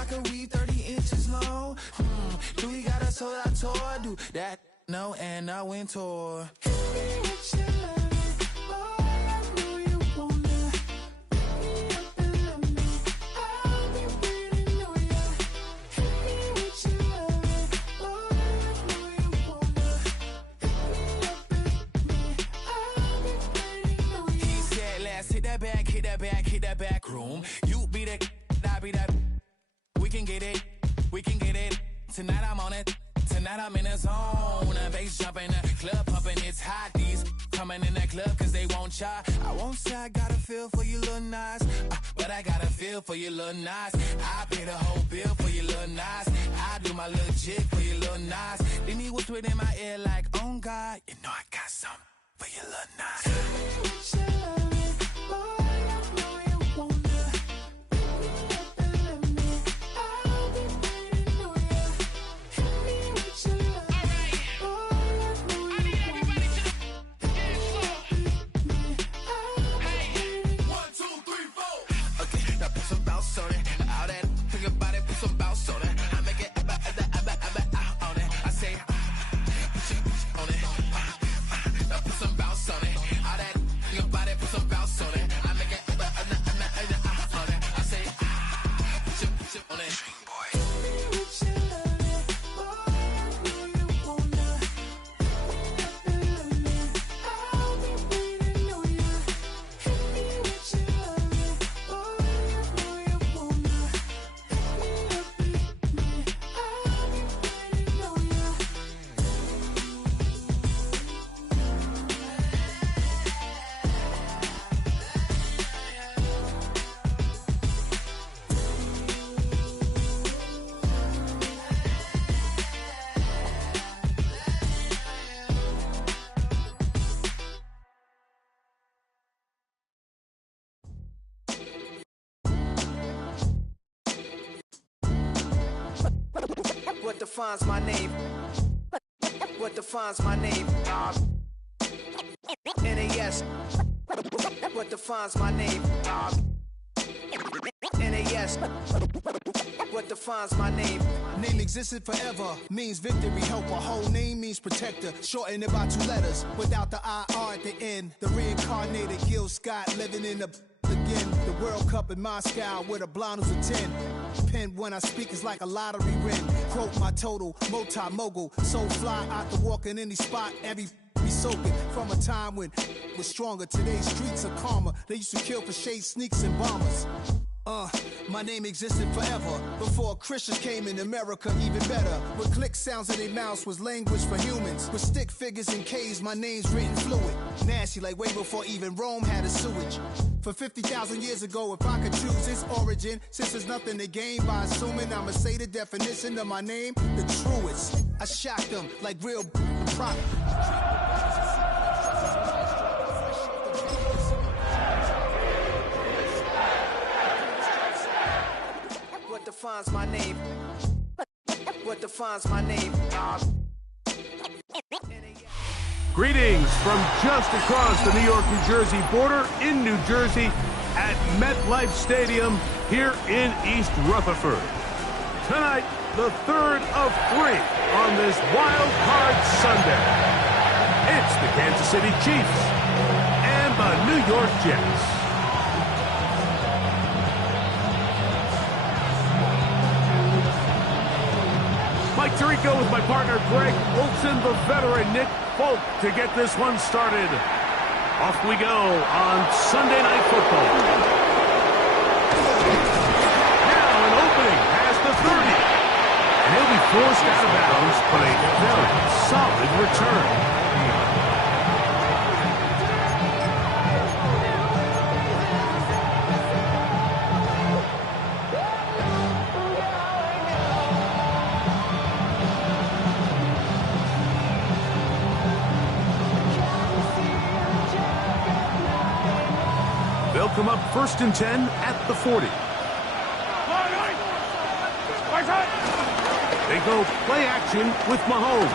rock a weave 30 inches long. Do we got a sold out tour? Do that, no, and I went tour. Hit me with your loving, boy, I know you wanna. Pick me up and love me, I'll be waiting on ya. Hit me with your loving, boy, I know you wanna. Pick me up and love me, I'll be waiting on ya. He said, let's hit that back, hit that back, hit that back room. You be the, I be that. We can get it, we can get it. Tonight I'm on it, tonight I'm in a zone. A bass jumping, a club pumping, it's hot. These coming in that club cause they won't try. I won't say I got a feel for you little nice, but I got a feel for you little nice. I pay the whole bill for you little nice. I do my little jig for you little nice. Then he whispered in my ear like, oh God, you know I got something for you little nice. What defines my name? What defines my name? NAS. What defines my name? NAS. What defines my name? Name existed forever, means victory, helper. Whole name means protector, shortened it by 2 letters, without the IR at the end. The reincarnated Gil Scott, living in the again. The World Cup in Moscow with a blonde who's a 10. Pen when I speak is like a lottery win. Quote my total, multi-mogul, so fly out to walk in any spot, every be soaking from a time when was stronger. Today's streets are calmer. They used to kill for shade sneaks and bombers. My name existed forever before Christians came in America, even better. With click sounds in their mouths was language for humans. With stick figures and K's, my name's written fluid. Nasty like way before even Rome had a sewage. For 50,000 years ago, if I could choose its origin, since there's nothing to gain by assuming, I'ma say the definition of my name, the truest. I shocked them like real product. What defines my name? What defines my name? Greetings from just across the New York-New Jersey border in New Jersey at MetLife Stadium here in East Rutherford. Tonight, the third of 3 on this Wild Card Sunday. It's the Kansas City Chiefs and the New York Jets. Mike Tirico with my partner Greg Olson, the veteran Nick Folk to get this one started. Off we go on Sunday Night Football. Now an opening past the 30. And he'll be forced out of bounds, but a very solid return. They'll come up 1st and 10 at the 40. They go play action with Mahomes.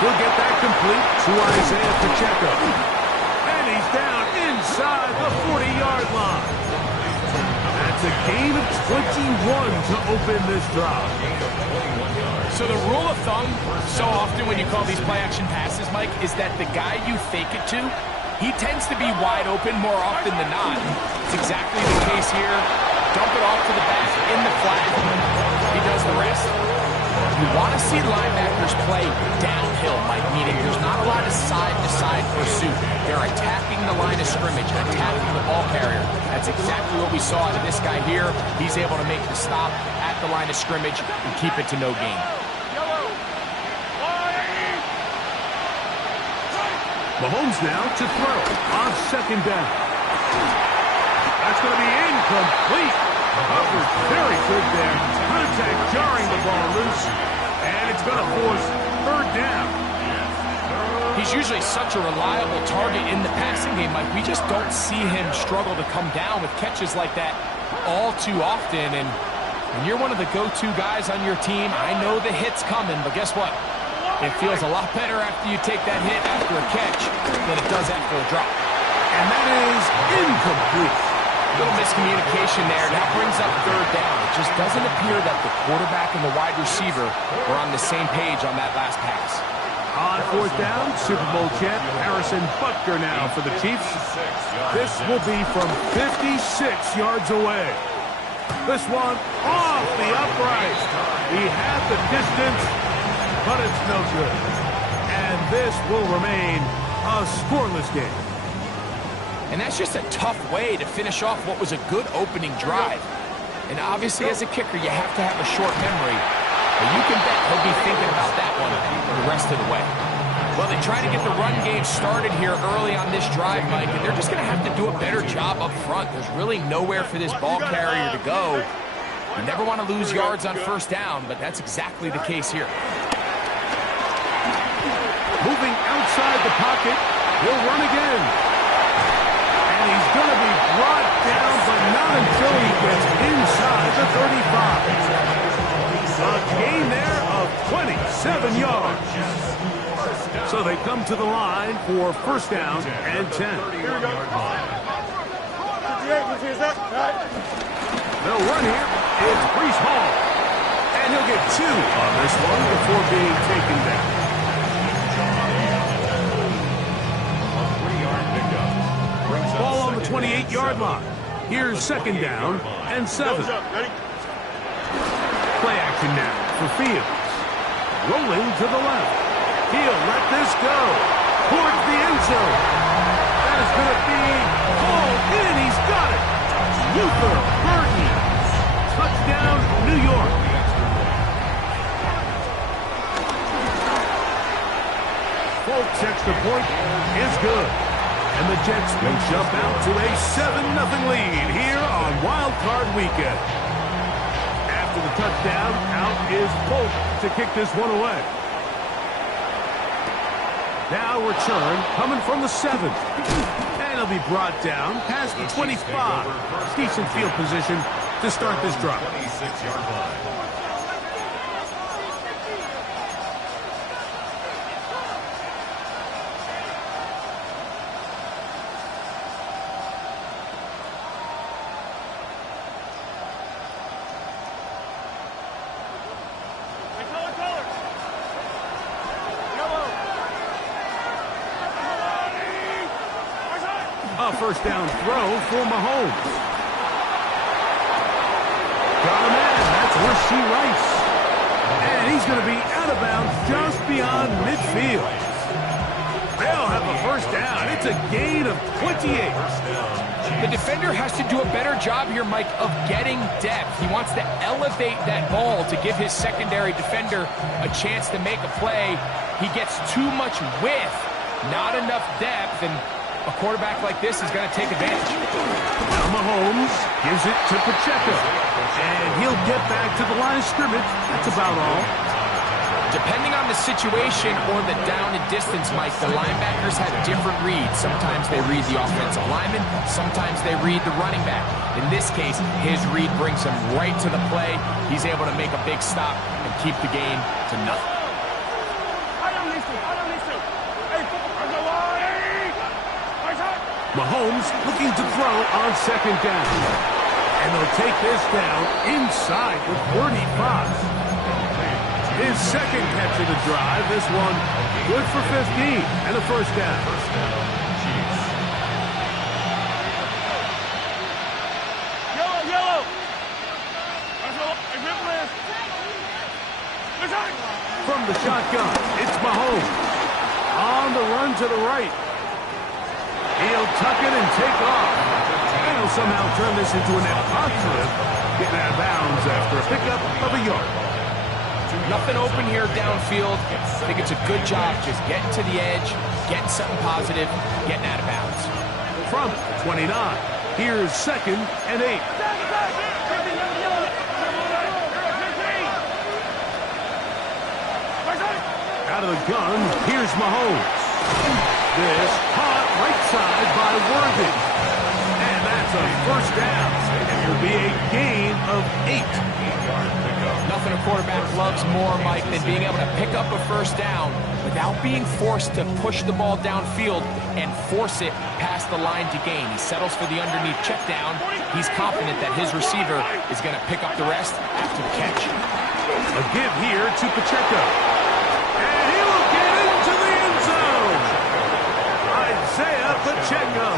He'll get that complete to Isaiah Pacheco. And he's down inside the 40-yard line. That's a gain of 21 to open this drive. So the rule of thumb, so often when you call these play-action passes, Mike, is that the guy you fake it to, he tends to be wide open more often than not. It's exactly the case here. Dump it off to the back in the flat. He does the rest. You want to see linebackers play downhill, Mike, meaning there's not a lot of side-to-side pursuit. They're attacking the line of scrimmage, attacking the ball carrier. That's exactly what we saw out of this guy here. He's able to make the stop at the line of scrimmage and keep it to no gain. Mahomes now to throw on second down. That's going to be incomplete. Covered very good there. Contact jarring the ball loose. And it's going to force third down. He's usually such a reliable target in the passing game, Mike. We just don't see him struggle to come down with catches like that all too often. And when you're one of the go-to guys on your team, I know the hit's coming, but guess what? It feels a lot better after you take that hit after a catch than it does after a drop. And that is incomplete. Little miscommunication there. Now brings up third down. It just doesn't appear that the quarterback and the wide receiver were on the same page on that last pass. On fourth down, Super Bowl champ Harrison Butker now for the Chiefs. This will be from 56 yards away. This one off the upright. He had the distance, but it's no good. And this will remain a scoreless game. And that's just a tough way to finish off what was a good opening drive. And obviously, as a kicker, you have to have a short memory. But you can bet he'll be thinking about that one the rest of the way. Well, they try to get the run game started here early on this drive, Mike, and they're just going to have to do a better job up front. There's really nowhere for this ball carrier to go. You never want to lose yards on first down, but that's exactly the case here. Moving outside the pocket, he'll run again. And he's going to be brought down, but not until he gets inside the 35. A gain there of 27 yards. So they come to the line for first down and 10. They'll run here. It's Breece Hall. And he'll get 2 on this one before being taken down. Ball on the 28-yard line. Here's second down and 7. Play action now for Fields. Rolling to the left. He'll let this go towards the end zone. That is going to be hauled in. He's got it. Luther Burton. Touchdown, New York. Folks, extra point is good. And the Jets will jump out to a 7-0 lead here on Wild Card Weekend. After the touchdown, out is Polk to kick this one away. Now return coming from the 7. And he'll be brought down past the 25. Decent field position to start this drive. 26-yard line. A first down throw for Mahomes. Got him in. That's Rashee Rice. And he's going to be out of bounds just beyond midfield. They'll have a first down. It's a gain of 28. The defender has to do a better job here, Mike, of getting depth. He wants to elevate that ball to give his secondary defender a chance to make a play. He gets too much width, not enough depth, and a quarterback like this is going to take advantage. Now Mahomes gives it to Pacheco. And he'll get back to the line of scrimmage. That's about all. Depending on the situation or the down and distance, Mike, the linebackers have different reads. Sometimes they read the offensive lineman. Sometimes they read the running back. In this case, his read brings him right to the play. He's able to make a big stop and keep the game to nothing. Mahomes looking to throw on second down. And they'll take this down inside the 35. His second catch of the drive. This one good for 15 and a first down. From the shotgun, it's Mahomes. On the run to the right. He'll tuck it and take off. And he'll somehow turn this into a net positive, getting out of bounds after a pickup of a yard. Nothing open here downfield. I think it's a good job just getting to the edge, getting something positive, getting out of bounds. From 29, here's 2nd and 8. Out of the gun, here's Mahomes. This caught right side by Worthy. And that's a first down. And it'll be a gain of 8. Nothing a quarterback loves more, Mike, than being able to pick up a first down without being forced to push the ball downfield and force it past the line to gain. He settles for the underneath check down. He's confident that his receiver is going to pick up the rest after the catch. A give here to Pacheco. And he will get into the end zone. Isaiah Pacheco.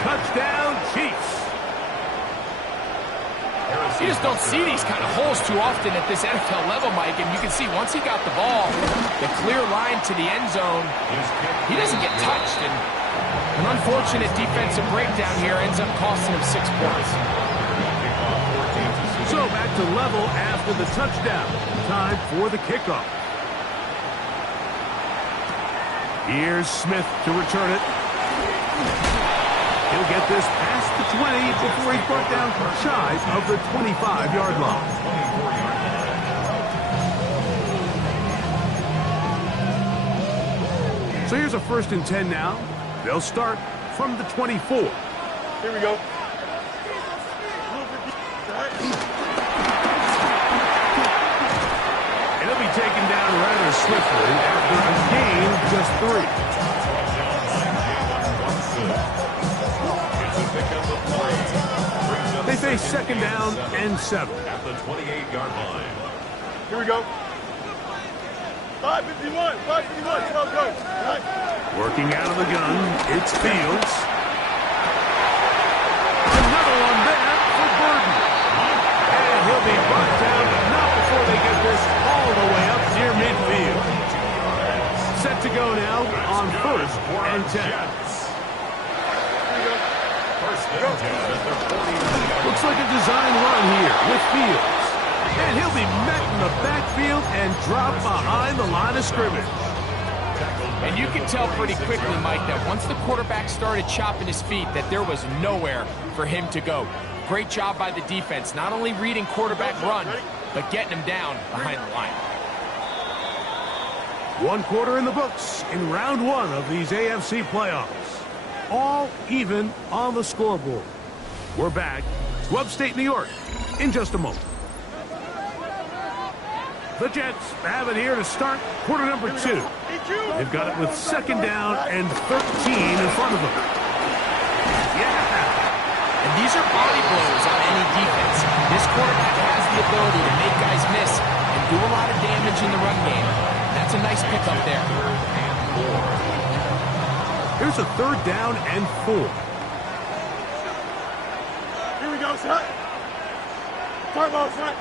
Touchdown, Chiefs. You just don't see these kind of holes too often at this NFL level, Mike, and you can see once he got the ball, the clear line to the end zone, he doesn't get touched, and an unfortunate defensive breakdown here ends up costing him 6 points. So back to level after the touchdown. Time for the kickoff. Here's Smith to return it. He'll get this past the 20 before he's brought down shy of the 25-yard line. So here's a 1st and 10 now. They'll start from the 24. Here we go. And he'll be taken down rather swiftly after a gain of just 3. They face 2nd down and 7. At the 28-yard line. Here we go. 551, 12 goes. Working out of the gun, it's Fields. Another one there for Burden. And he'll be brought down, but not before they get this all the way up near midfield. Set to go now on 1st and 10. Looks like a design run here with Fields. And he'll be met in the backfield and dropped behind the line of scrimmage. And you can tell pretty quickly, Mike, that once the quarterback started chopping his feet, that there was nowhere for him to go. Great job by the defense, not only reading quarterback run, but getting him down behind the line. 1 quarter in the books in round 1 of these AFC playoffs. All even on the scoreboard. We're back to upstate New York in just a moment. The Jets have it here to start quarter number 2. They've got it with 2nd down and 13 in front of them. Yeah! And these are body blows on any defense. This quarterback has the ability to make guys miss and do a lot of damage in the run game. That's a nice pickup there. Here's a 3rd down and 4. Here we go, set. Turbo, set.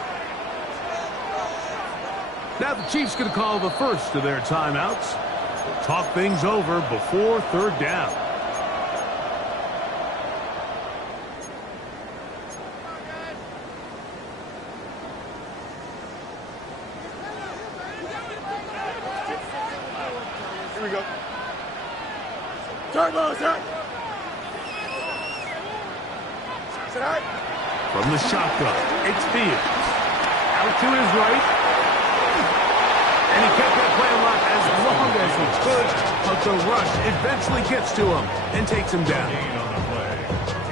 Now the Chiefs going to call the first of their timeouts. We'll talk things over before 3rd down. Here we go. Turbo, set. Set. From the shotgun, it's Fields. Out to his right. And he kept that play alive as long as he could, but the rush eventually gets to him and takes him down.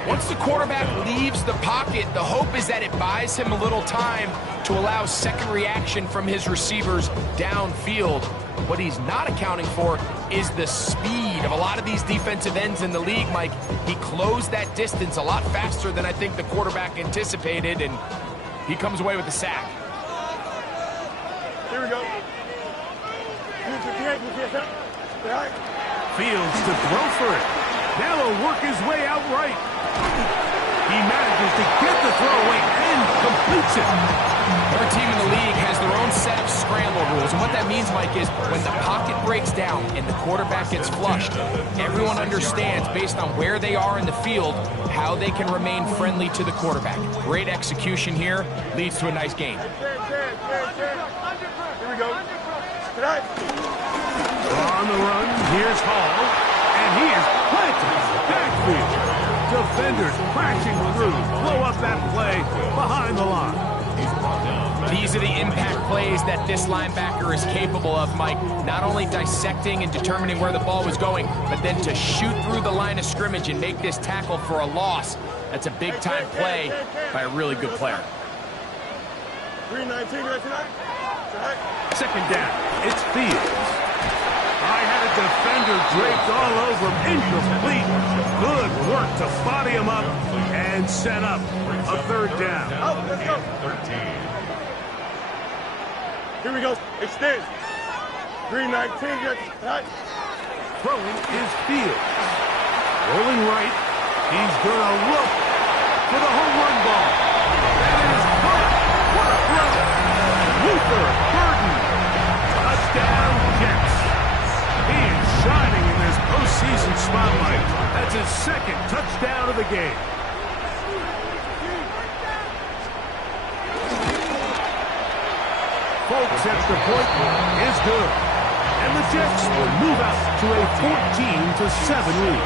Once the quarterback leaves the pocket, the hope is that it buys him a little time to allow second reaction from his receivers downfield. What he's not accounting for is the speed of a lot of these defensive ends in the league, Mike. He closed that distance a lot faster than I think the quarterback anticipated, and he comes away with the sack. Here we go. Fields to throw for it. Now he'll work his way out right. He manages to get the throw away and completes it. Every team in the league has their own set of scramble rules, and what that means, Mike, is when the pocket breaks down and the quarterback gets flushed, everyone understands, based on where they are in the field, how they can remain friendly to the quarterback. Great execution here leads to a nice game. Here we go. Tonight. On the run, here's Hall, and he is planted backfield. Defenders crashing through, blow up that play behind the line. These are the impact plays that this linebacker is capable of, Mike. Not only dissecting and determining where the ball was going, but then to shoot through the line of scrimmage and make this tackle for a loss. That's a big-time play by a really good player. 319 right tonight. Second down, it's Fields. I had a defender draped all over him, incomplete. Good work to body him up and set up a third down. Oh, let's go. 13. Here we go. Extend. 319 right tonight. Throwing is Fields. Rolling right. He's going to look for the home run ball. That is caught. What a throw. Luther Burden. Touchdown, Jets. He is shining in this postseason spotlight. That's his second touchdown of the game. Folks, extra point is good. And the Jets will move out to a 14-7 lead.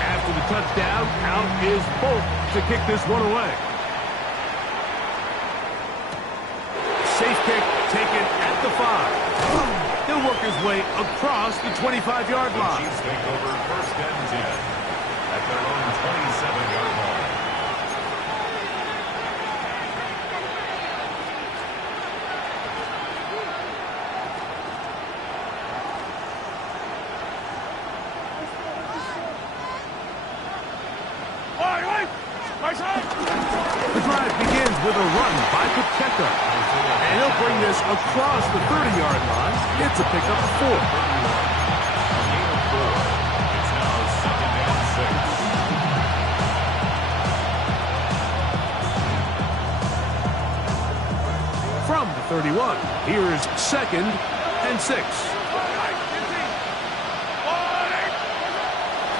After the touchdown, out is Bolt to kick this one away. Safe kick taken at the 5. He'll work his way across the 25-yard line. Chiefs take over first and 10 at their own 27-yard line. The drive begins with a run by Pacheco. And he'll bring this across the 30-yard line. It's a pickup of 4. A gain of 4. It's now second and 6. From the 31, here's second and 6.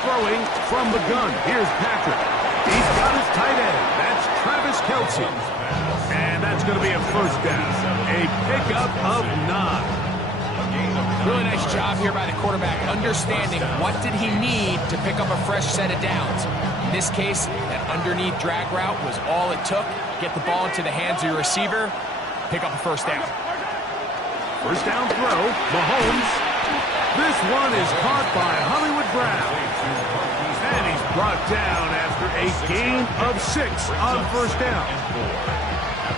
Throwing from the gun, here's Patrick. He's got his tight end. That's Travis Kelce. And that's going to be a first down. A pickup of 9. Really nice job here by the quarterback, understanding what did he need to pick up a fresh set of downs. In this case, that underneath drag route was all it took. Get the ball into the hands of your receiver, pick up a first down. First down throw, Mahomes. This one is caught by Hollywood Brown. And he's brought down after a gain of 6 on first down.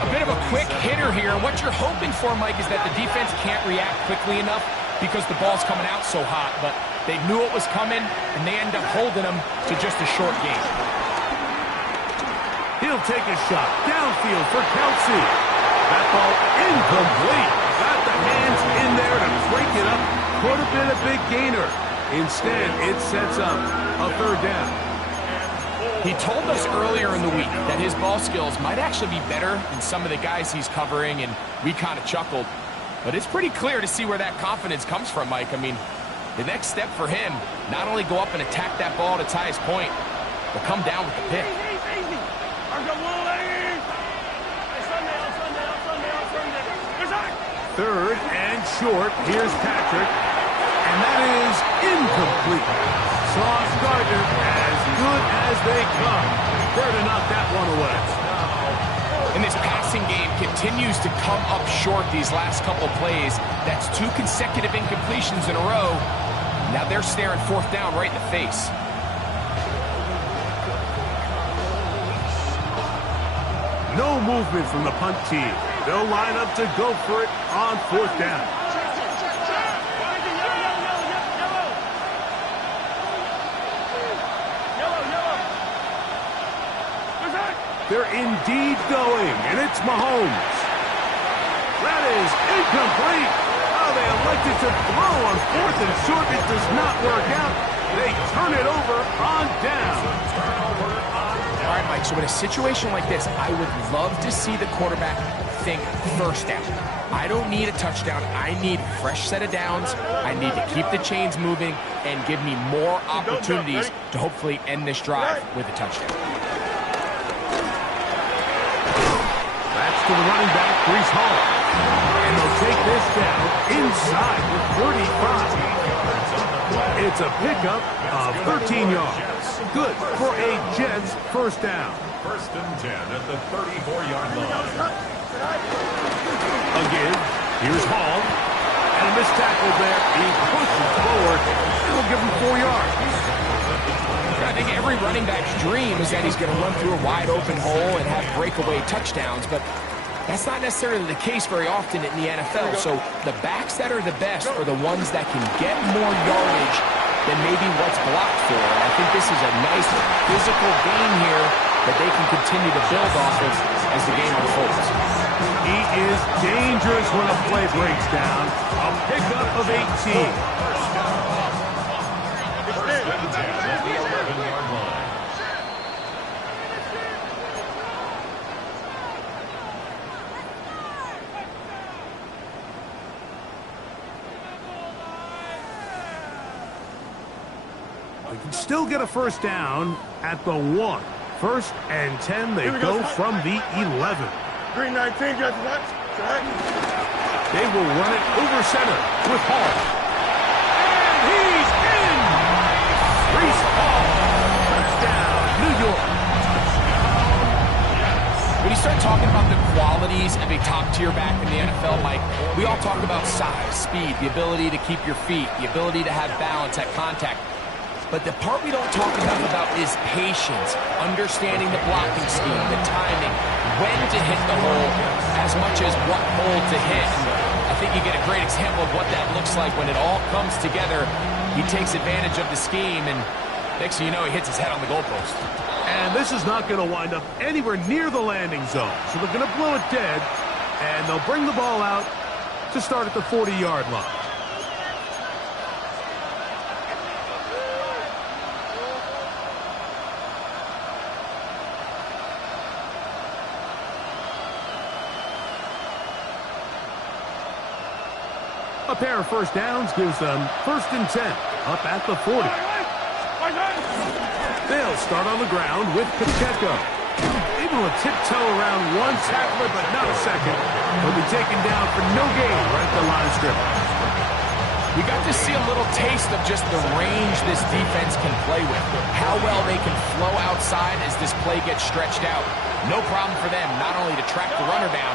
A bit of a quick hitter here. What you're hoping for, Mike, is that the defense can't react quickly enough because the ball's coming out so hot. But they knew it was coming, and they end up holding them to just a short gain. He'll take a shot downfield for Kelce. That ball incomplete. Got the hands in there to break it up. Could have been a big gainer. Instead, it sets up a third down. He told us earlier in the week that his ball skills might actually be better than some of the guys he's covering, and we kind of chuckled. But it's pretty clear to see where that confidence comes from, Mike. I mean, the next step for him, not only go up and attack that ball at its highest point, but come down with the pick. Third and short. Here's Patrick. And that is incomplete. Sauce Gardner, as good as they come. There to knock that one away. And this passing game continues to come up short these last couple plays. That's 2 consecutive incompletions in a row. Now they're staring fourth down right in the face. No movement from the punt team. They'll line up to go for it on 4th down. They're indeed going, and it's Mahomes. That is incomplete. Oh, they elected to throw on 4th and short. It does not work out. They turn it over on down. All right, Mike, so in a situation like this, I would love to see the quarterback think first down. I don't need a touchdown. I need a fresh set of downs. I need to keep the chains moving and give me more opportunities to hopefully end this drive with a touchdown. That's to the running back, Breece Hall. And they'll take this down inside the 35. It's a pickup of 13 yards. Good for a Jets first down. 1st and 10 at the 34-yard line. Again, here's Hall. And a missed tackle there. He pushes forward. It'll give him 4 yards. I think every running back's dream is that he's going to run through a wide open hole and have breakaway touchdowns, but that's not necessarily the case very often in the NFL. So the backs that are the best are the ones that can get more yardage than maybe what's blocked for. And I think this is a nice physical gain here that they can continue to build off of as the game unfolds. He is dangerous when a play breaks down. A pickup of 18. We can still get a first down at the 1. 1st and 10, they go from the 11. Green 19, Jets. They will run it over center with Hall. And he's in! Breece Hall. Touchdown, New York. When you start talking about the qualities of a top-tier back in the NFL, Mike, we all talk about size, speed, the ability to keep your feet, the ability to have balance at contact. But the part we don't talk enough about is patience, understanding the blocking scheme, the timing, when to hit the hole, as much as what hole to hit. And I think you get a great example of what that looks like when it all comes together. He takes advantage of the scheme, and next thing you know, he hits his head on the goalpost. And this is not going to wind up anywhere near the landing zone. So they're going to blow it dead, and they'll bring the ball out to start at the 40-yard line. A pair of first downs gives them 1st and 10 up at the 40. They'll start on the ground with Pacheco. Able to tiptoe around one tackler, but not a second. He'll be taken down for no gain right at the line of scrimmage. We got to see a little taste of just the range this defense can play with. How well they can flow outside as this play gets stretched out. No problem for them not only to track the runner down,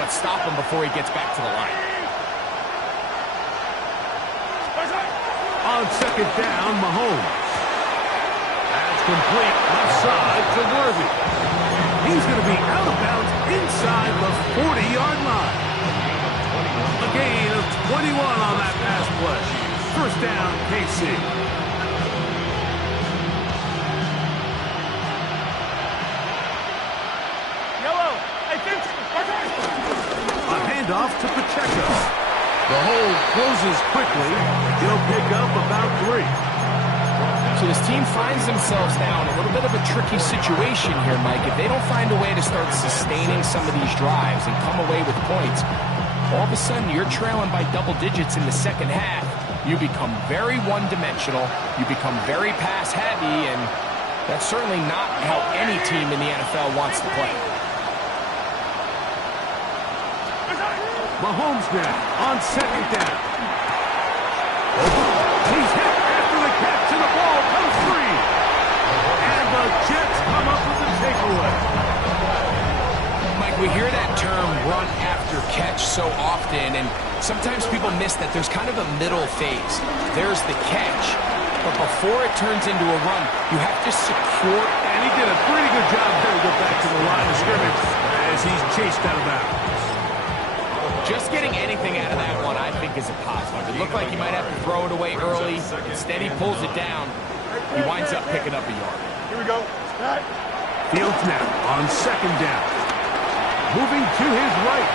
but stop him before he gets back to the line. On 2nd down, Mahomes. That's complete left side to Worthy. He's going to be out of bounds inside the 40-yard line. A gain of 21 on that pass play. 1st down, KC. Yellow. Hey, A handoff to Pacheco. The hole closes quickly. He'll pick up about 3. So this team finds themselves now in a little bit of a tricky situation here, Mike. If they don't find a way to start sustaining some of these drives and come away with points, all of a sudden you're trailing by double digits in the second half. You become very one-dimensional. You become very pass-heavy, and that's certainly not how any team in the NFL wants to play. Mahomes now on 2nd down. He's hit after the catch, and the ball comes free. And the Jets come up with the takeaway. Mike, we hear that term run after catch so often, and sometimes people miss that there's kind of a middle phase. There's the catch, but before it turns into a run, you have to secure. And he did a pretty good job there to get back to the line of scrimmage as he's chased out of bounds. Just getting anything out of that one, I think, is a positive. It looked like he might have to throw it away early. Instead, he pulls it down. He winds up picking up a yard. Here we go. Right. Fields now on second down. Moving to his right.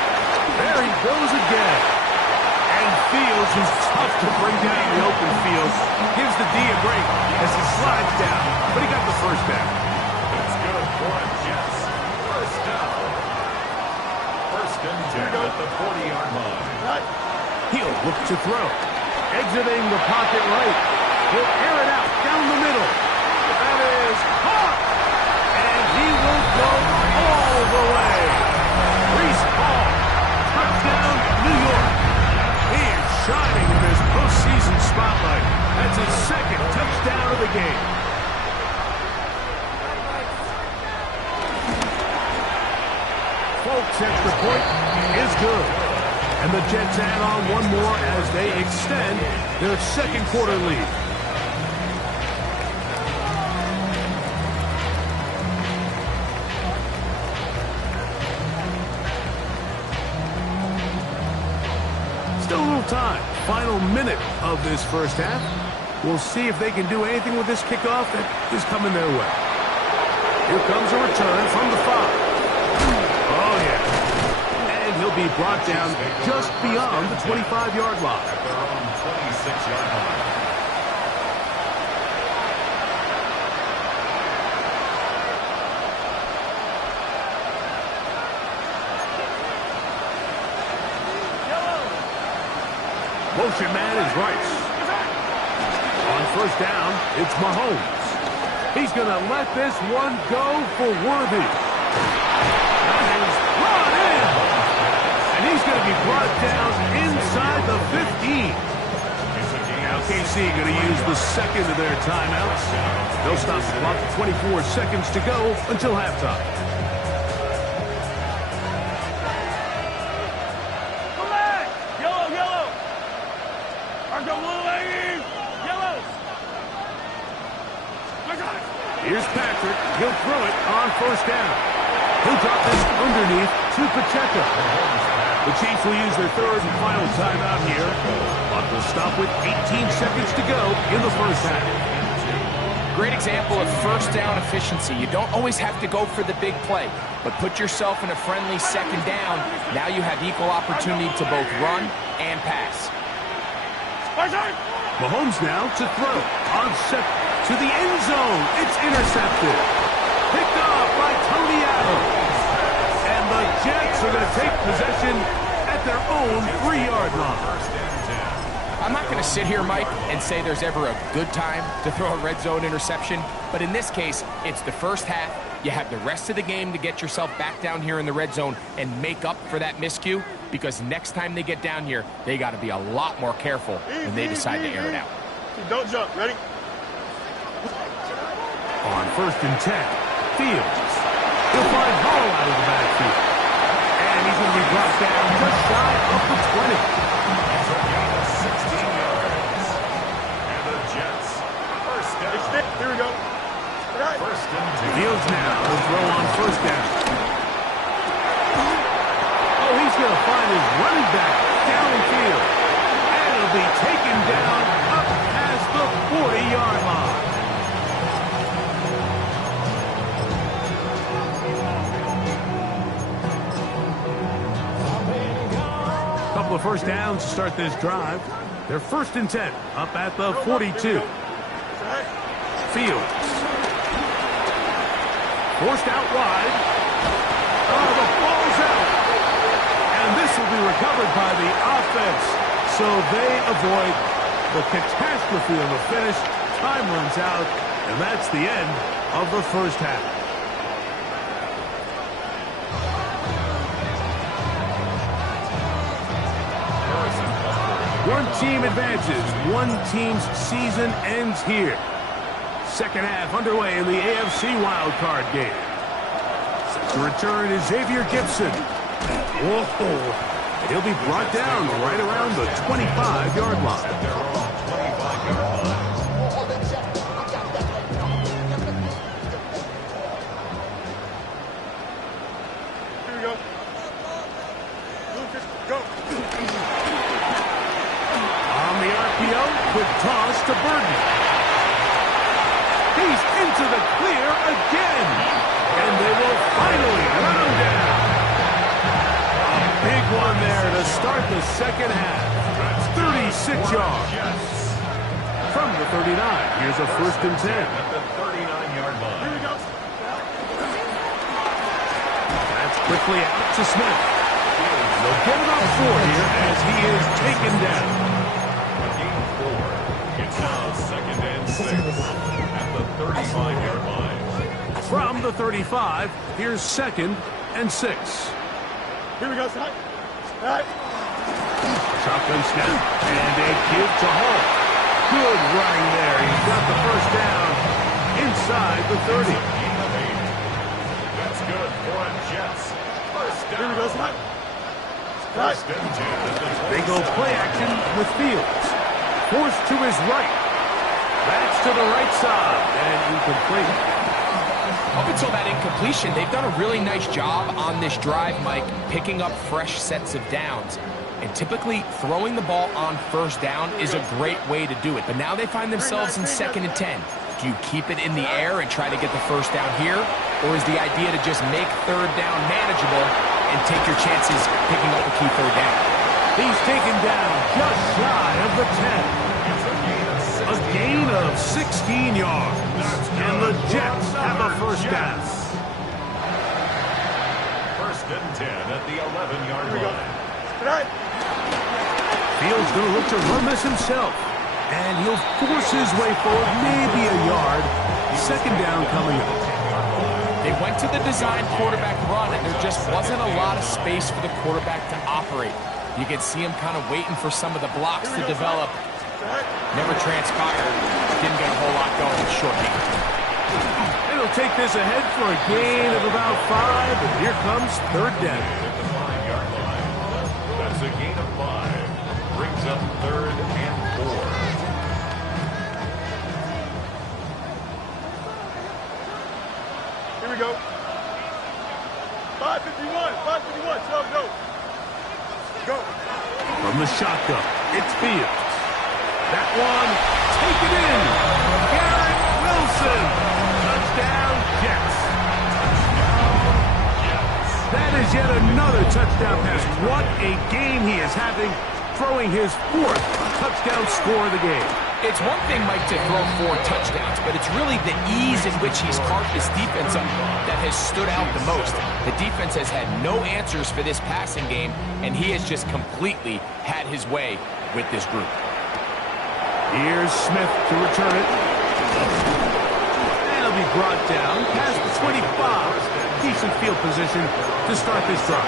There he goes again. And Fields, who's tough to bring down in the open field, gives the D a break as he slides down. But he got the first down. That's good for a Jets. First down. First and 10 at the 40-yard line. Right. He'll look to throw. Exiting the pocket right. He'll air it out down the middle. That is caught. And he will go all the way. Breece Hall. Touchdown, New York. He is shining in this postseason spotlight. That's his second touchdown of the game. Folks, extra point is good. And the Jets add on one more as they extend their second quarter lead. Still a little time. Final minute of this first half. We'll see if they can do anything with this kickoff that is coming their way. Here comes a return from the 5. Oh, yeah. And he'll be brought down just beyond the 25-yard line. At their own 26-yard line. Motion man is Rice. On first down, it's Mahomes. He's going to let this one go for Worthy. That is brought in. And he's going to be brought down inside the 15. Now KC going to use the second of their timeouts. They'll stop the clock at 24 seconds to go until halftime. Here's Patrick. He'll throw it on first down. He'll drop this underneath to Pacheco. The Chiefs will use their third and final timeout here. Clock will stop with 18 seconds to go in the first half. Great example of first down efficiency. You don't always have to go for the big play, but put yourself in a friendly second down. Now you have equal opportunity to both run and pass. Mahomes now to throw on second. To the end zone. It's intercepted. Picked off by Tony Adams. And the Jets are going to take possession at their own 3-yard line. I'm not going to sit here, Mike, and say there's ever a good time to throw a red zone interception. But in this case, it's the first half. You have the rest of the game to get yourself back down here in the red zone and make up for that miscue. Because next time they get down here, they got to be a lot more careful when they decide to air it out. Don't jump. Ready? On first and 10, Fields. He'll find Hall out of the backfield. And he's going to be brought down just shy of the 20. He's a gain of 16 yards. And the Jets, first down. Here we go. Right. First and 10. Fields now will throw on first down. Oh, he's going to find his running back downfield. And it'll be taken down up past the 40-yard line. Couple of first downs to start this drive. They're first and 10 up at the 42. Fields. Forced out wide. Oh, the ball's out. And this will be recovered by the offense. So they avoid the catastrophe of the finish. Time runs out, and that's the end of the first half. One team advances. One team's season ends here. Second half underway in the AFC wildcard game. To return is Xavier Gibson. Whoa. He'll be brought down right around the 25-yard line. Here we go. Lucas, go. to Burden. He's into the clear again. And they will finally run him down. A big one there to start the second half. 36 yards. From the 39, here's a 1st and 10. At the 39-yard line. Here we go. That's quickly out to Smith. They'll get it up 4 here as he is taken down. Game 4. It's now 2nd and 6 at the 35-yard line. From the 35, here's 2nd and 6. Here we go, son. All right. Shotgun snap, and a give to Hall. Good running there. He's got the 1st down inside the 30. That's good for a Jets. 1st down. Here we go, son. All right. 1st and 10 at the They go play action with Fields. Forced to his right. That's to the right side, and incomplete. Up until that incompletion, they've done a really nice job on this drive, Mike, picking up fresh sets of downs. And typically, throwing the ball on 1st down is a great way to do it. But now they find themselves in 2nd and 10. Do you keep it in the air and try to get the 1st down here? Or is the idea to just make 3rd down manageable and take your chances picking up a key 3rd down? He's taken down just shy of the 10. A gain of 16 yards. And the Jets have a 1st down. 1st and 10 at the 11-yard line. All right. Fields going to look to run this himself. And he'll force his way forward, maybe a yard. 2nd down coming up. They went to the design quarterback run, and there just wasn't a lot of space for the quarterback to operate. You could see him kind of waiting for some of the blocks to develop. Never transpired. Didn't get a whole lot going with short game. It'll take this ahead for a gain of about 5, and here comes 3rd down. At the 5-yard line. That's a gain of 5. Brings up 3rd and 4. Here we go. 551. 551. So go. Go. From the shotgun, it's Fields. That one, take it in. Garrett Wilson. Touchdown, Jets. That is yet another touchdown pass. What a game he is having, throwing his 4th touchdown score of the game. It's one thing, Mike, to throw 4 touchdowns, but it's really the ease in which he's carved this defense up that has stood out the most. The defense has had no answers for this passing game, and he has just completely had his way with this group. Here's Smith to return it. And he'll be brought down past the 25. Decent field position to start this drive.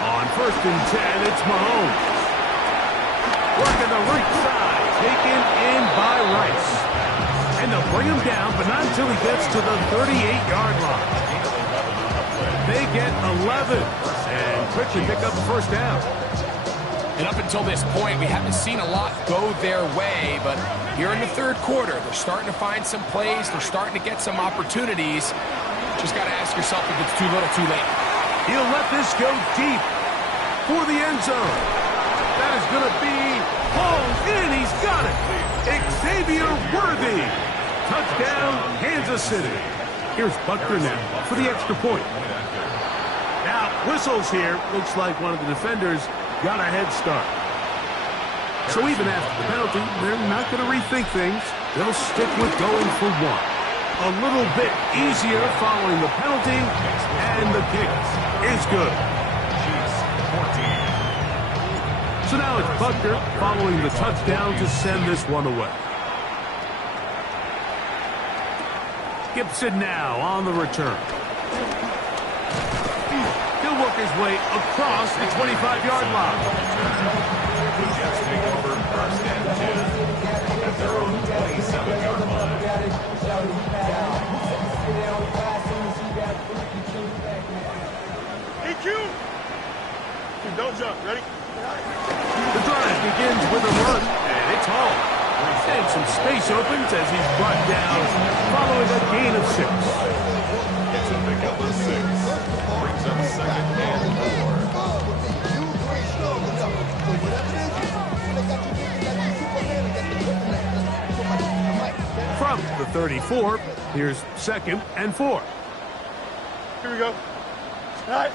On 1st and 10, it's Mahomes. Working the right side. Taken in by Rice. And they'll bring him down, but not until he gets to the 38-yard line. They get 11 and quickly pick up the 1st down. And up until this point, we haven't seen a lot go their way, but here in the 3rd quarter, they're starting to find some plays. They're starting to get some opportunities. Just got to ask yourself if it's too little, too late. He'll let this go deep for the end zone. That is going to be hauled in. He's got it. Xavier Worthy. Touchdown, Kansas City. Here's Butker now for the extra point. Now, whistles here. Looks like one of the defenders got a head start. So even after the penalty, they're not going to rethink things. They'll stick with going for 1. A little bit easier following the penalty, and the kick is good. So now it's Butker following the touchdown to send this one away. Gibson now on the return. He'll work his way across the 25-yard line. The Jets take over 1st and 10 at their own 27-yard line. EQ. Don't jump. Ready? The drive begins with a run, and it's home. And some space opens as he's brought down following a gain of 6. It's a pickup of 6. Brings up second and 4. From the 34, here's second and 4. Here we go. All right.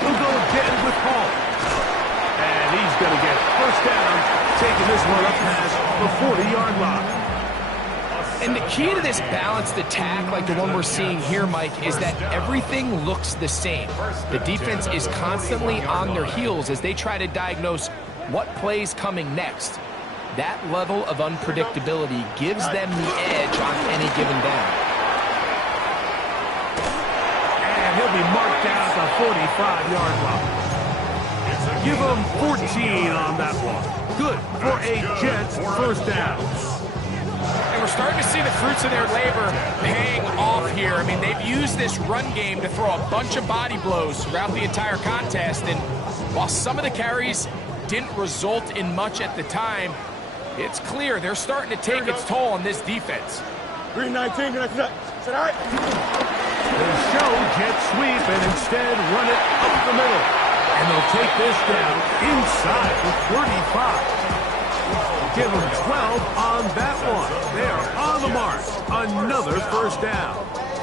He'll go again with Paul. And he's going to get first down, taking this one up past the 40-yard line. And the key to this balanced attack, like the one we're seeing here, Mike, is that everything looks the same. The defense is constantly on their heels as they try to diagnose what play's coming next. That level of unpredictability gives them the edge on any given down. And he'll be marked down at the 45-yard line. Give him 14 on that one. Good for a Jets first down. And we're starting to see the fruits of their labor paying off here. I mean, they've used this run game to throw a bunch of body blows throughout the entire contest. And while some of the carries didn't result in much at the time, it's clear they're starting to take its toll on this defense. 319, can I do that? Is that all right? They show jet sweep and instead run it up the middle. And they'll take this down inside the 35. Give them 12 on that one. They are on the mark. Another first down.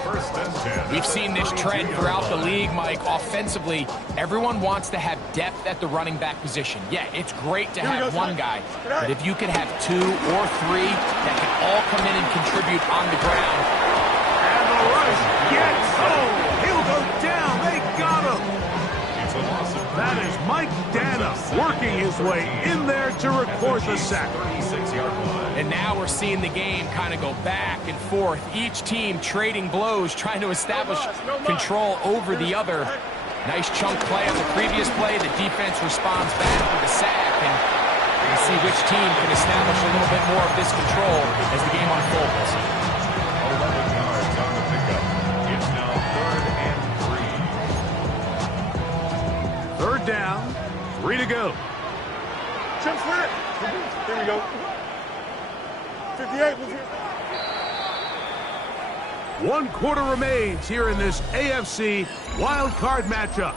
First and 10. We've seen this trend throughout the league, Mike. Offensively, everyone wants to have depth at the running back position. Yeah, it's great to have one guy, but if you could have 2 or 3 that can all come in and contribute on the ground. And the rush gets home. He'll go down. They got him. It's a loss of That is Mike Dana working his way in there to record the sack. 36-yard line. And now we're seeing the game kind of go back and forth. Each team trading blows, trying to establish control over the other. Nice chunk play on the previous play. The defense responds back with a sack. And we'll see which team can establish a little bit more of this control as the game unfolds. 11 yards on the pickup. It's now 3rd and 3. Third down, 3 to go. Jump sweat. Here we go. 58 was here. 1 quarter remains here in this AFC wild card matchup.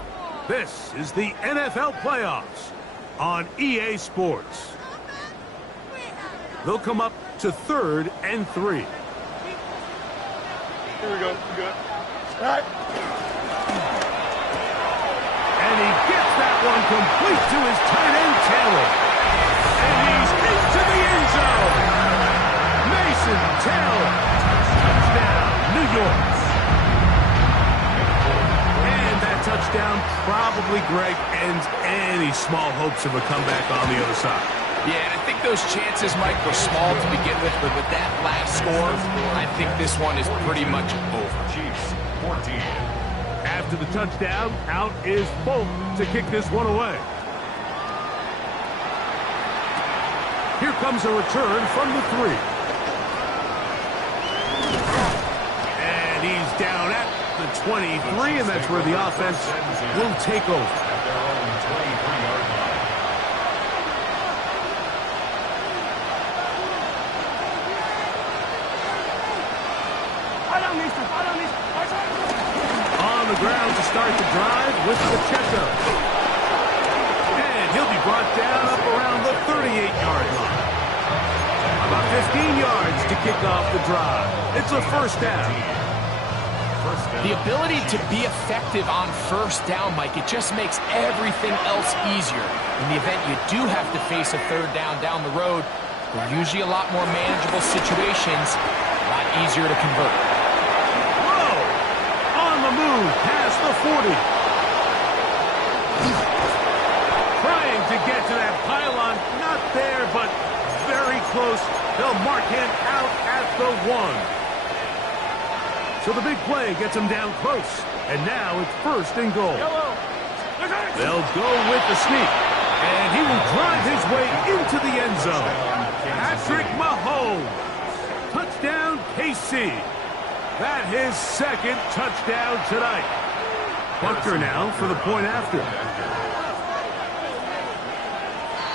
This is the NFL playoffs on EA Sports. They'll come up to 3rd and 3. Here we go. We good. All right. And he gets that one complete to his tight end, Taylor. And he's into the end zone. Mason Taylor. Touchdown, New York. And that touchdown probably, Greg, ends any small hopes of a comeback on the other side. Yeah, and I think those chances, Mike, were small to begin with, but with that last score, I think this one is pretty much over. Chiefs, 14. After the touchdown, out is Folk to kick this one away. Here comes a return from the 3. And he's down at the 23, and that's where the offense will take over. At their own 23-yard line. On the ground to start the drive with Pacheco. And he'll be brought down up around the 38-yard line. About 15 yards to kick off the drive. It's a first down. The ability to be effective on first down, Mike, it just makes everything else easier. In the event you do have to face a third down the road, they're usually a lot more manageable situations, a lot easier to convert. On the move past the 40. Trying to get to that pylon. Not there, but very close. They'll mark him out at the 1. So the big play gets him down close. And now it's 1st and goal. They'll go with the sneak. And he will drive his way into the end zone. Patrick Mahomes. Touchdown, KC. That his 2nd touchdown tonight. Buckner now for the point after.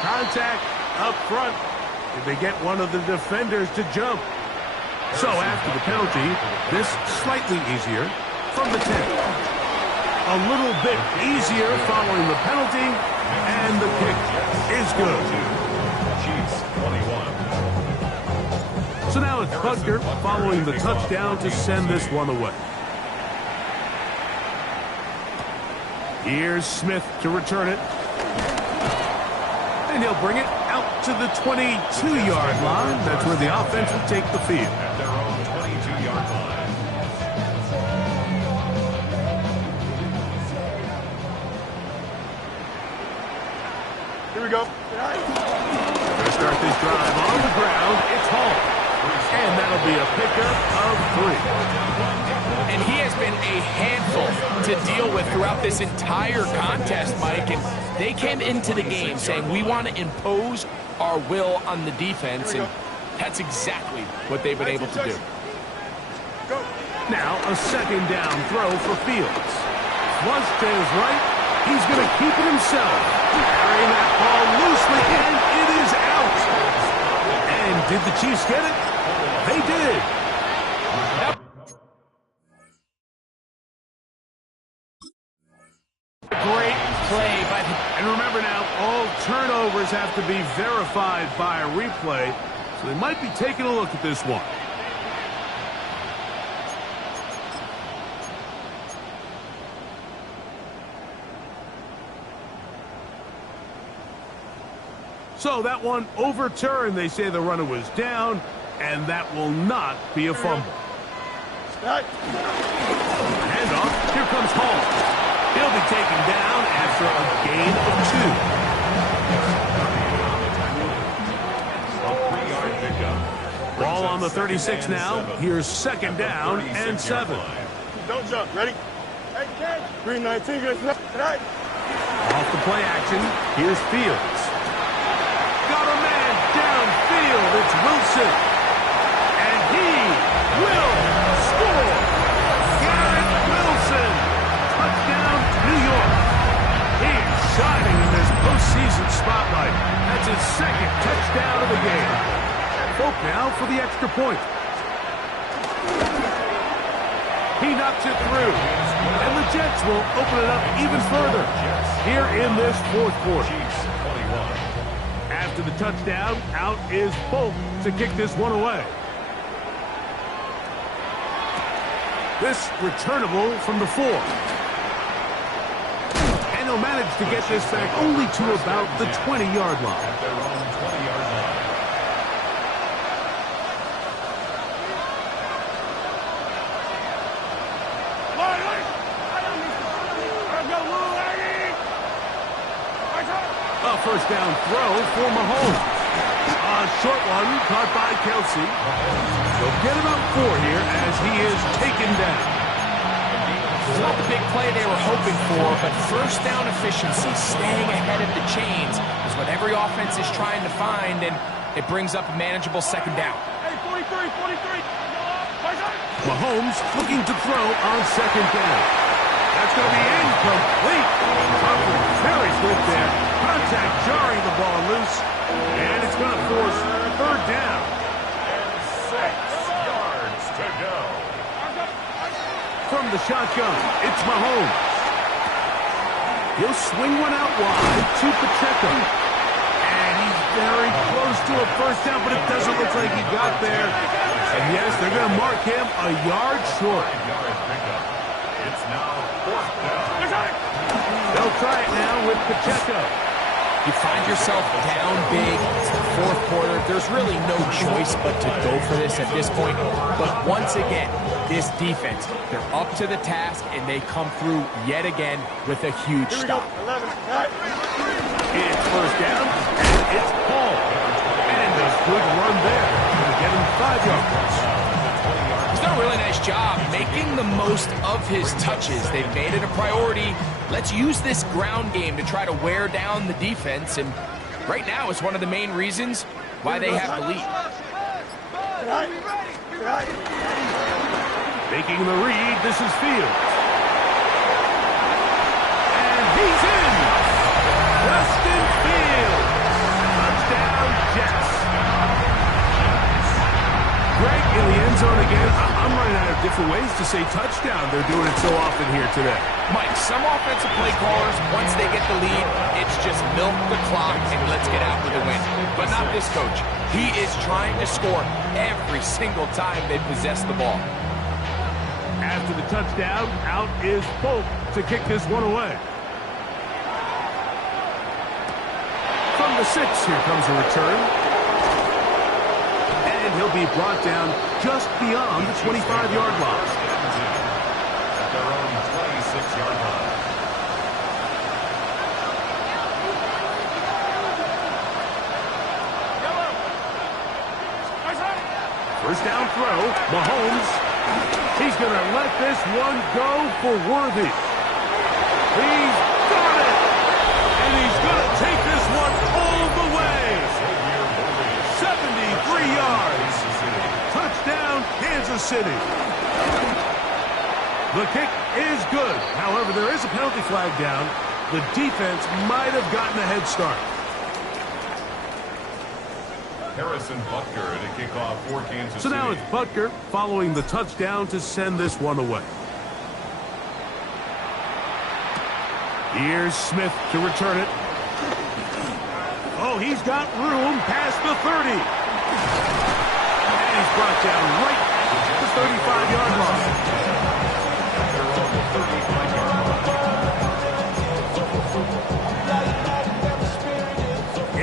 Contact up front. Did they get one of the defenders to jump? So after the penalty, this slightly easier from the 10. A little bit easier following the penalty, and the kick is good. Chiefs 21. So now it's Butker following the touchdown to send this one away. Here's Smith to return it. And he'll bring it out to the 22-yard line. That's where the offense will take the field. At their own 22-yard line. Here we go. Going to start this drive on the ground. It's Hall. And that'll be a pickup of 3. And he has been a handful to deal with throughout this entire contest, Mike. And they came into the game saying, we want to impose our will on the defense. And that's exactly what they've been able to do. Now a second down throw for Fields. Flush to his right. He's going to keep it himself. Carrying that ball loosely, and it is out. And did the Chiefs get it? They did. Great play by the... And remember now, all turnovers have to be verified by a replay, so they might be taking a look at this one. So that one overturned. They say the runner was down, and that will not be a fumble. Handoff. Here comes Hall. He'll be taken down after a gain of 2. Ball on the 36 now. Here's second down and 7. Don't jump. Ready? Hey, catch. 319. Right. Off the play action. Here's Fields. Got a man downfield. It's Wilson. And he will score. Garrett Wilson. Touchdown, New York. He is shining in this postseason spotlight. That's his second touchdown of the game. Folk now for the extra point. He knocks it through. And the Jets will open it up even further here in this fourth quarter. After the touchdown, out is Folk to kick this one away. This returnable from the 4. And he'll manage to get this back only to about the 20-yard line. At their own 20-yard line. A first down throw for Mahomes. A short one caught by Kelsey. They'll get about 4 here as he is taken down. It's not the big play they were hoping for, but first down efficiency, staying ahead of the chains, is what every offense is trying to find, and it brings up a manageable second down. Hey, 43. Mahomes looking to throw on second down. That's going to be incomplete. Very good there. Contact jarring the ball loose, and it's going to force third down. And 6 yards to go. From the shotgun, it's Mahomes. He'll swing one out wide to Pacheco. And he's very close to a first down, but it doesn't look like he got there. And yes, they're going to mark him a yard short. 5-yard pickup. It's now fourth down. They'll try it now with Pacheco. You find yourself down big. It's the fourth quarter. There's really no choice but to go for this at this point. But once again, this defense, they're up to the task, and they come through yet again with a huge stop. 11. It's first down, and it's Paul. And a good run there. Going to get him 5 yards. He's done a really nice job making the most of his touches. They've made it a priority. Let's use this ground game to try to wear down the defense, and right now it's one of the main reasons why they have the lead. Making the read, this is Fields. And he's in! Justin Fields! Touchdown, Jets! I'm running out of different ways to say touchdown. They're doing it so often here today. Mike, some offensive play callers, once they get the lead, it's just milk the clock and let's get out with a win. But not this coach. He is trying to score every single time they possess the ball. After the touchdown, out is Polk to kick this one away. From the 6, here comes a return. And he'll be brought down just beyond the 25-yard line. At their own 26-yard line. First down throw, Mahomes. He's going to let this one go for Worthy. He's got it! And he's going to take this one all the way. 73 yards. Touchdown, Kansas City. The kick is good. However, there is a penalty flag down. The defense might have gotten a head start. Harrison Butker to kick off for Kansas So City. now it's Butker following the touchdown to send this one away. Here's Smith to return it. Oh, he's got room past the 30. And he's brought down right at the 35-yard line. They're on the 35-yard line.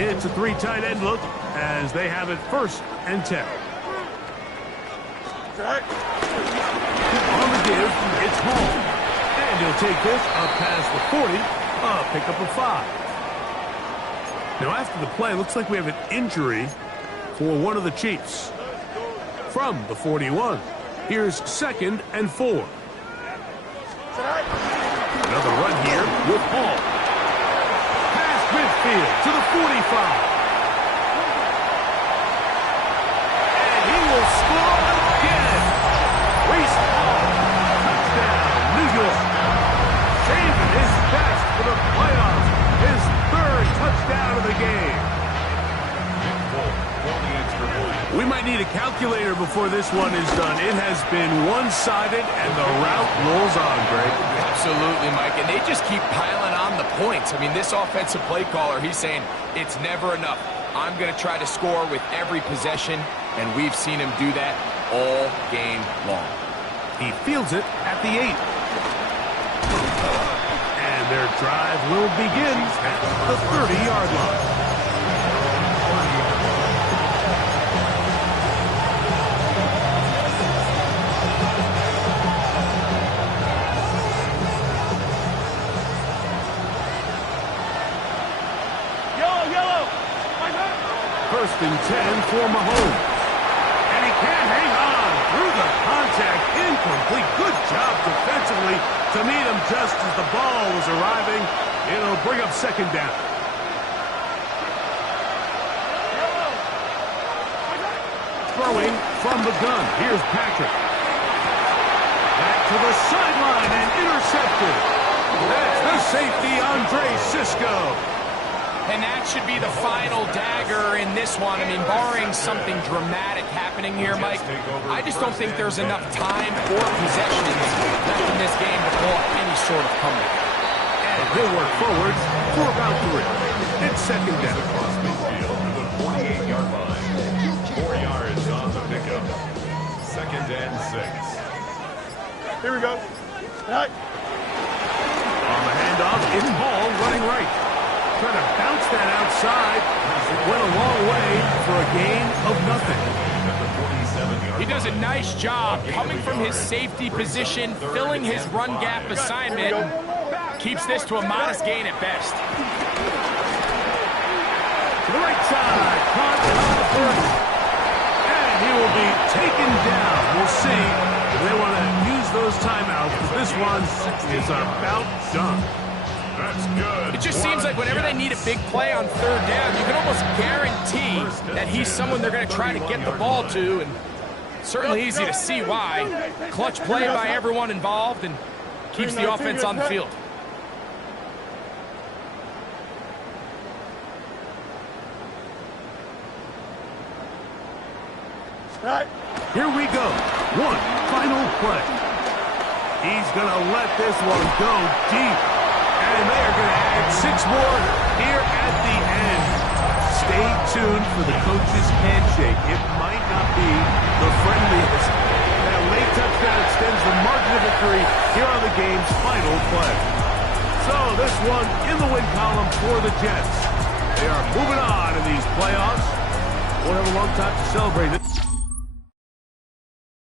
It's a 3 tight end look as they have it 1st and 10. On the give, it's Hall. And he'll take this up past the 40, a pickup of 5. Now after the play, looks like we have an injury for one of the Chiefs. From the 41, here's 2nd and 4. Another run here with Hall. Past midfield to the 45. And he will score again. Breece Hall, touchdown, New York. Saving his best for the playoffs. His 3rd touchdown of the game. We might need a calculator before this one is done. It has been one-sided, and the route rolls on, Greg. Absolutely, Mike. And they just keep piling on the points. I mean, this offensive play caller, he's saying it's never enough. I'm going to try to score with every possession, and we've seen him do that all game long. He fields it at the 8. And their drive will begin at the 30-yard line. First and 10 for Mahomes. And he can't hang on through the contact. Incomplete. Good job defensively to meet him just as the ball was arriving. It'll bring up 2nd down. Throwing from the gun. Here's Patrick. Back to the sideline and intercepted. That's the safety, Andre Cisco. And that should be the final dagger in this one. I mean, barring something dramatic happening here, Mike, I just don't think there's enough time or possessions left in this game to pull off any sort of comeback. And he'll work forward for about 3. It's 2nd down. Across midfield to the 48-yard line. 4 yards on the pickup. 2nd and 6. Here we go. All right. On the handoff, it's Hall running right. Trying to bounce that outside. It went a long way for a gain of nothing. He does a nice job coming from his safety position, filling his run gap assignment, and keeps this to a modest gain at best. To the right side, caught on the first. And he will be taken down. We'll see if they want to use those timeouts, because this one is about done. That's good. It just seems like whenever they need a big play on 3rd down, you can almost guarantee that he's someone they're going to try to get the ball to, and certainly easy to see why. Clutch play by everyone involved and keeps the offense on the field. All right. Here we go. 1, final play. He's going to let this one go deep. And they are going to add 6 more here at the end. Stay tuned for the coach's handshake. It might not be the friendliest. That late touchdown extends the margin of victory here on the game's final play. So this one in the win column for the Jets. They are moving on in these playoffs. Won't have a long time to celebrate it.